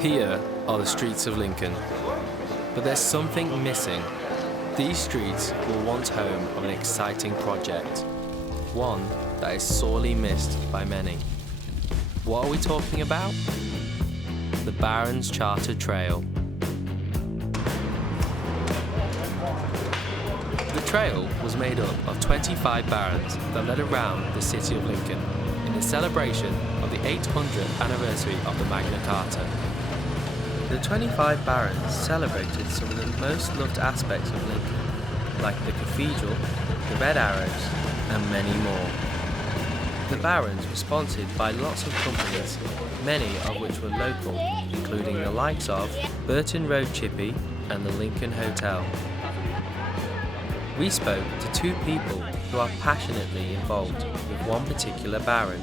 Here are the streets of Lincoln, but there's something missing. These streets were once home of an exciting project, one that is sorely missed by many. What are we talking about? The Barons Charter Trail. The trail was made up of 25 barons that led around the city of Lincoln in the celebration of the 800th anniversary of the Magna Carta. The 25 barons celebrated some of the most loved aspects of Lincoln, like the cathedral, the red arrows, and many more. The barons were sponsored by lots of companies, many of which were local, including the likes of Burton Road Chippy and the Lincoln Hotel. We spoke to two people who are passionately involved with one particular baron.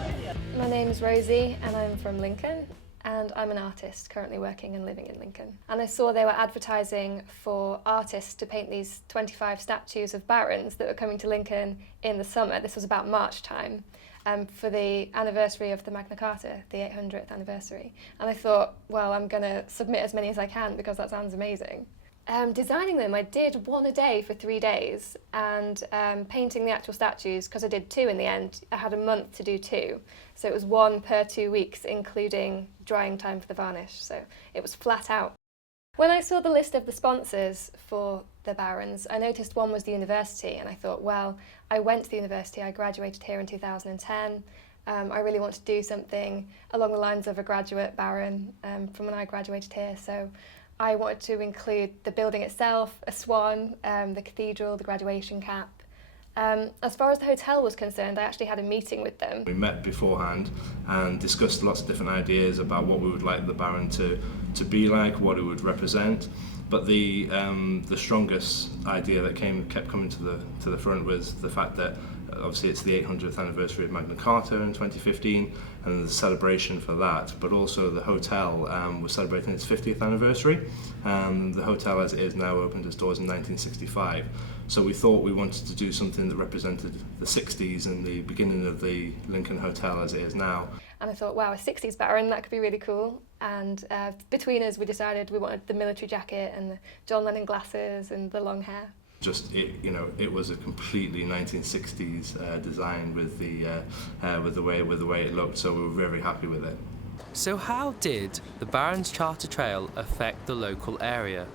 My name is Rosie and I'm from Lincoln, and I'm an artist currently working and living in Lincoln. And I saw they were advertising for artists to paint these 25 statues of barons that were coming to Lincoln in the summer. This was about March time, for the anniversary of the Magna Carta, the 800th anniversary. And I thought, well, I'm going to submit as many as I can because that sounds amazing. Designing them, I did one a day for 3 days, and painting the actual statues, because I did two in the end, I had a month to do two. So it was one per 2 weeks, including drying time for the varnish, so it was flat out. When I saw the list of the sponsors for the barons, I noticed one was the university, and I thought, well, I went to the university, I graduated here in 2010. I really want to do something along the lines of a graduate baron from when I graduated here, so I wanted to include the building itself, a swan, the cathedral, the graduation cap. As far as the hotel was concerned, I actually had a meeting with them. We met beforehand and discussed lots of different ideas about what we would like the Baron to be like, what it would represent. But the strongest idea that kept coming to the front was the fact that obviously it's the 800th anniversary of Magna Carta in 2015 and the celebration for that, but also the hotel was celebrating its 50th anniversary. The hotel as it is now opened its doors in 1965. So we thought we wanted to do something that represented the 60s and the beginning of the Lincoln Hotel as it is now. And I thought, wow, a 60s baron, that could be really cool. And between us, we decided we wanted the military jacket and the John Lennon glasses and the long hair. It was a completely 1960s design with the way it looked. So we were very happy with it. So how did the Barons Charter Trail affect the local area?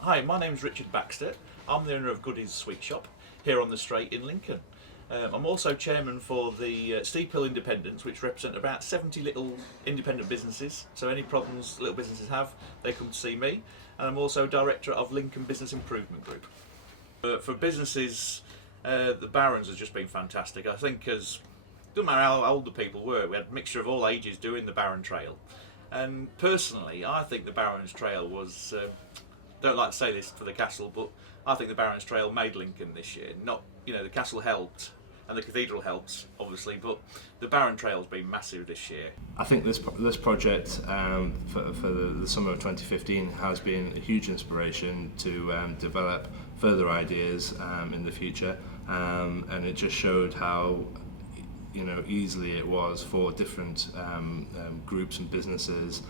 Hi, my name's Richard Baxter. I'm the owner of Goodies Sweet Shop here on the Strait in Lincoln. I'm also chairman for the Steep Hill Independents, which represent about 70 little independent businesses. So any problems little businesses have, they come to see me. And I'm also director of Lincoln Business Improvement Group. For businesses, the Barons has just been fantastic. I think doesn't matter how old the people were, we had a mixture of all ages doing the Baron Trail. And personally, I think the Barons Trail was, don't like to say this for the castle, but I think the Barons Trail made Lincoln this year. Not, the castle helped and the cathedral helps, obviously, but the Baron Trail's been massive this year. I think this project for the summer of 2015 has been a huge inspiration to develop further ideas in the future, and it just showed how easily it was for different groups and businesses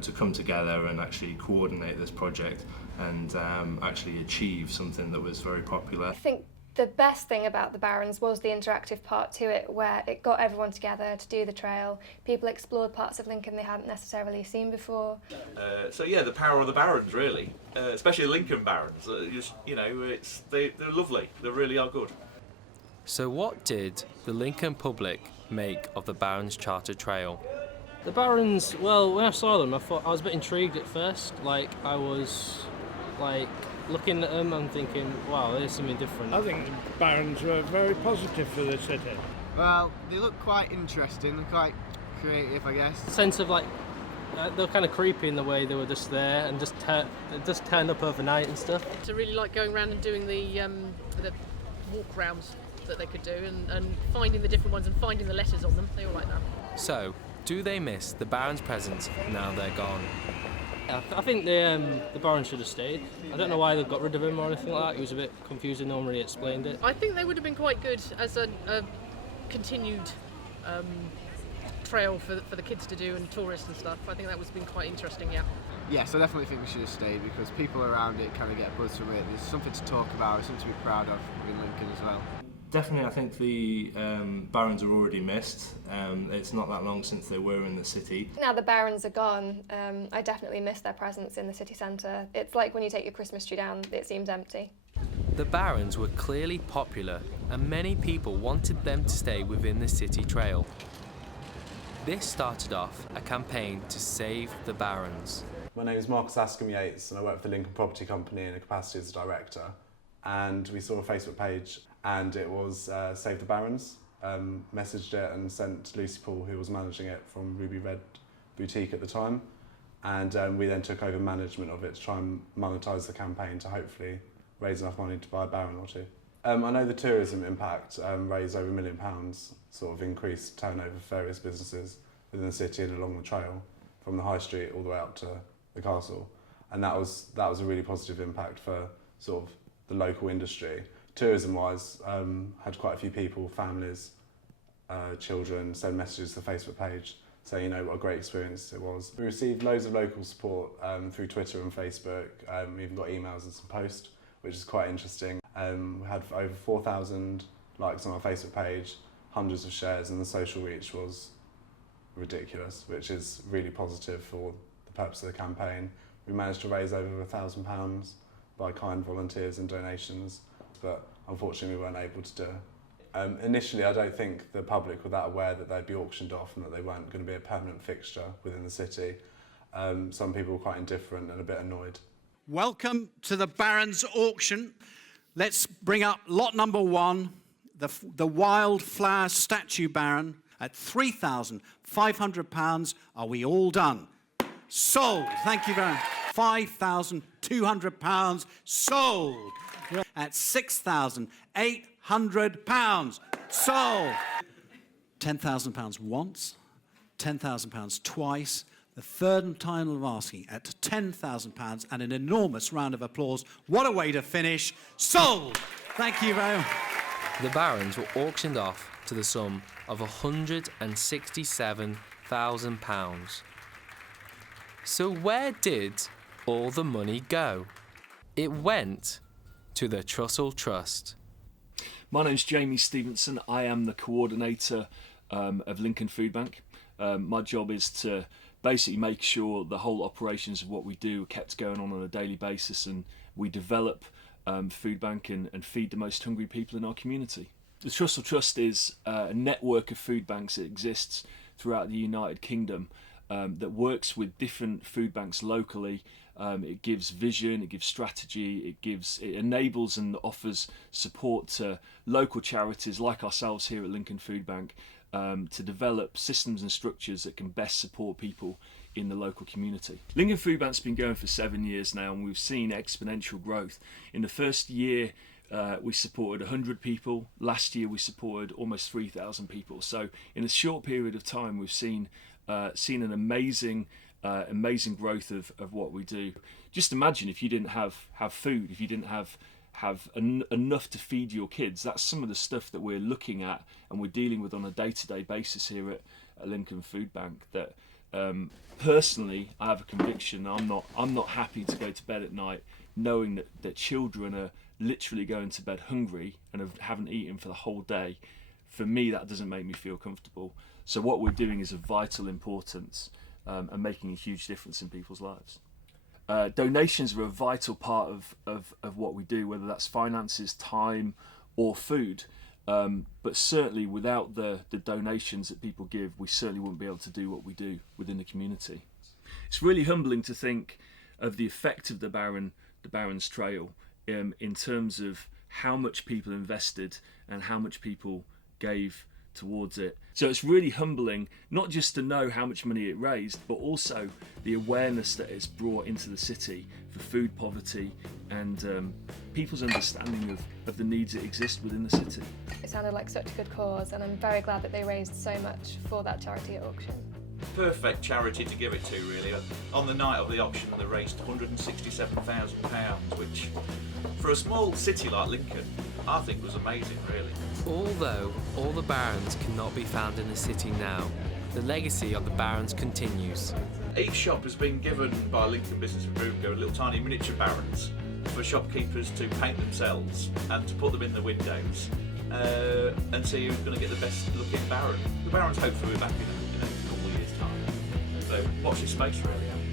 to come together and actually coordinate this project and actually achieve something that was very popular. I think the best thing about the Barons was the interactive part to it, where it got everyone together to do the trail. People explored parts of Lincoln they hadn't necessarily seen before. The power of the Barons, really, especially the Lincoln Barons. They're lovely. They really are good. So what did the Lincoln public make of the Barons Charter Trail? The Barons, well, when I saw them, I was a bit intrigued at first. I was looking at them and thinking, wow, there's something different. I think the Barons were very positive for the city. Well, they look quite interesting, they're quite creative, I guess. Sense of they were kind of creepy in the way they were just there and just turned up overnight and stuff. I really like going around and doing the walk rounds that they could do and finding the different ones and finding the letters on them. They all like that. So, do they miss the Barons' presence now they're gone? I think the Barons should have stayed. I don't know why they got rid of him or anything like that. He was a bit confusing, no one really explained it. I think they would have been quite good as a continued trail for the kids to do and tourists and stuff. I think that was been quite interesting, yeah. Yes, I definitely think we should have stayed because people around it kind of get a buzz from it. There's something to talk about, something to be proud of in Lincoln as well. Definitely, I think the Barons are already missed. It's not that long since they were in the city. Now the Barons are gone, I definitely miss their presence in the city centre. It's like when you take your Christmas tree down, it seems empty. The Barons were clearly popular and many people wanted them to stay within the city trail. This started off a campaign to save the Barons. My name is Askam-Yates and I work for the Lincoln Property Company in a capacity as a director. And we saw a Facebook page and it was Save the Barons. Messaged it and sent Lucy Paul, who was managing it from Ruby Red Boutique at the time. And we then took over management of it to try and monetise the campaign to hopefully raise enough money to buy a Baron or two. I know the tourism impact raised over £1 million, sort of increased turnover for various businesses within the city and along the trail, from the high street all the way up to the castle. And that was a really positive impact for sort of the local industry. Tourism-wise, had quite a few people, families, children, send messages to the Facebook page saying, you know, what a great experience it was. We received loads of local support through Twitter and Facebook. We even got emails and some posts, which is quite interesting. We had over 4,000 likes on our Facebook page, hundreds of shares, and the social reach was ridiculous, which is really positive for the purpose of the campaign. We managed to raise over £1,000 by kind volunteers and donations, but unfortunately we weren't able to do it. Initially, I don't think the public were that aware that they'd be auctioned off and that they weren't going to be a permanent fixture within the city. Some people were quite indifferent and a bit annoyed. Welcome to the Barons auction. Let's bring up lot number 1, the Wildflower Statue Baron at £3,500. Are we all done? Sold. Thank you very much. £5,200. Sold. At £6,800. Sold. £10,000 once, £10,000 twice. The third time of asking at £10,000 and an enormous round of applause. What a way to finish. Sold! Thank you very much. The Barons were auctioned off to the sum of £167,000. So where did all the money go? It went to the Trussell Trust. My name's Jamie Stephenson. I am the coordinator of Lincoln Foodbank. My job is to basically make sure the whole operations of what we do are kept going on a daily basis, and we develop Foodbank and feed the most hungry people in our community. The Trussell Trust is a network of food banks that exists throughout the United Kingdom that works with different food banks locally. It gives vision, it gives strategy, it enables and offers support to local charities like ourselves here at Lincoln Foodbank to develop systems and structures that can best support people in the local community. Lincoln Foodbank's been going for 7 years now, and we've seen exponential growth. In the first year, we supported 100 people. Last year, we supported almost 3,000 people. So in a short period of time, we've seen an amazing growth of what we do. Just imagine if you didn't have food, if you didn't have enough to feed your kids. That's some of the stuff that we're looking at and we're dealing with on a day-to-day basis here at Lincoln Foodbank. That personally, I have a conviction. I'm not happy to go to bed at night knowing that children are literally going to bed hungry and haven't eaten for the whole day. For me, that doesn't make me feel comfortable. So what we're doing is of vital importance and making a huge difference in people's lives. Donations are a vital part of what we do, whether that's finances, time or food. But certainly without the donations that people give, we certainly wouldn't be able to do what we do within the community. It's really humbling to think of the effect of the Barons Trail in terms of how much people invested and how much people gave towards it. So it's really humbling, not just to know how much money it raised, but also the awareness that it's brought into the city for food poverty and people's understanding of the needs that exist within the city. It sounded like such a good cause, and I'm very glad that they raised so much for that charity at auction. Perfect charity to give it to, really. On the night of the auction, they raised £167,000, which for a small city like Lincoln, I think was amazing, really. Although all the Barons cannot be found in the city now, the legacy of the Barons continues. Each shop has been given by Lincoln Business Improvement Co. little tiny miniature Barons for shopkeepers to paint themselves and to put them in the windows and see who's going to get the best looking Baron. The Barons hopefully will be back in a couple of years' time. So watch this space really.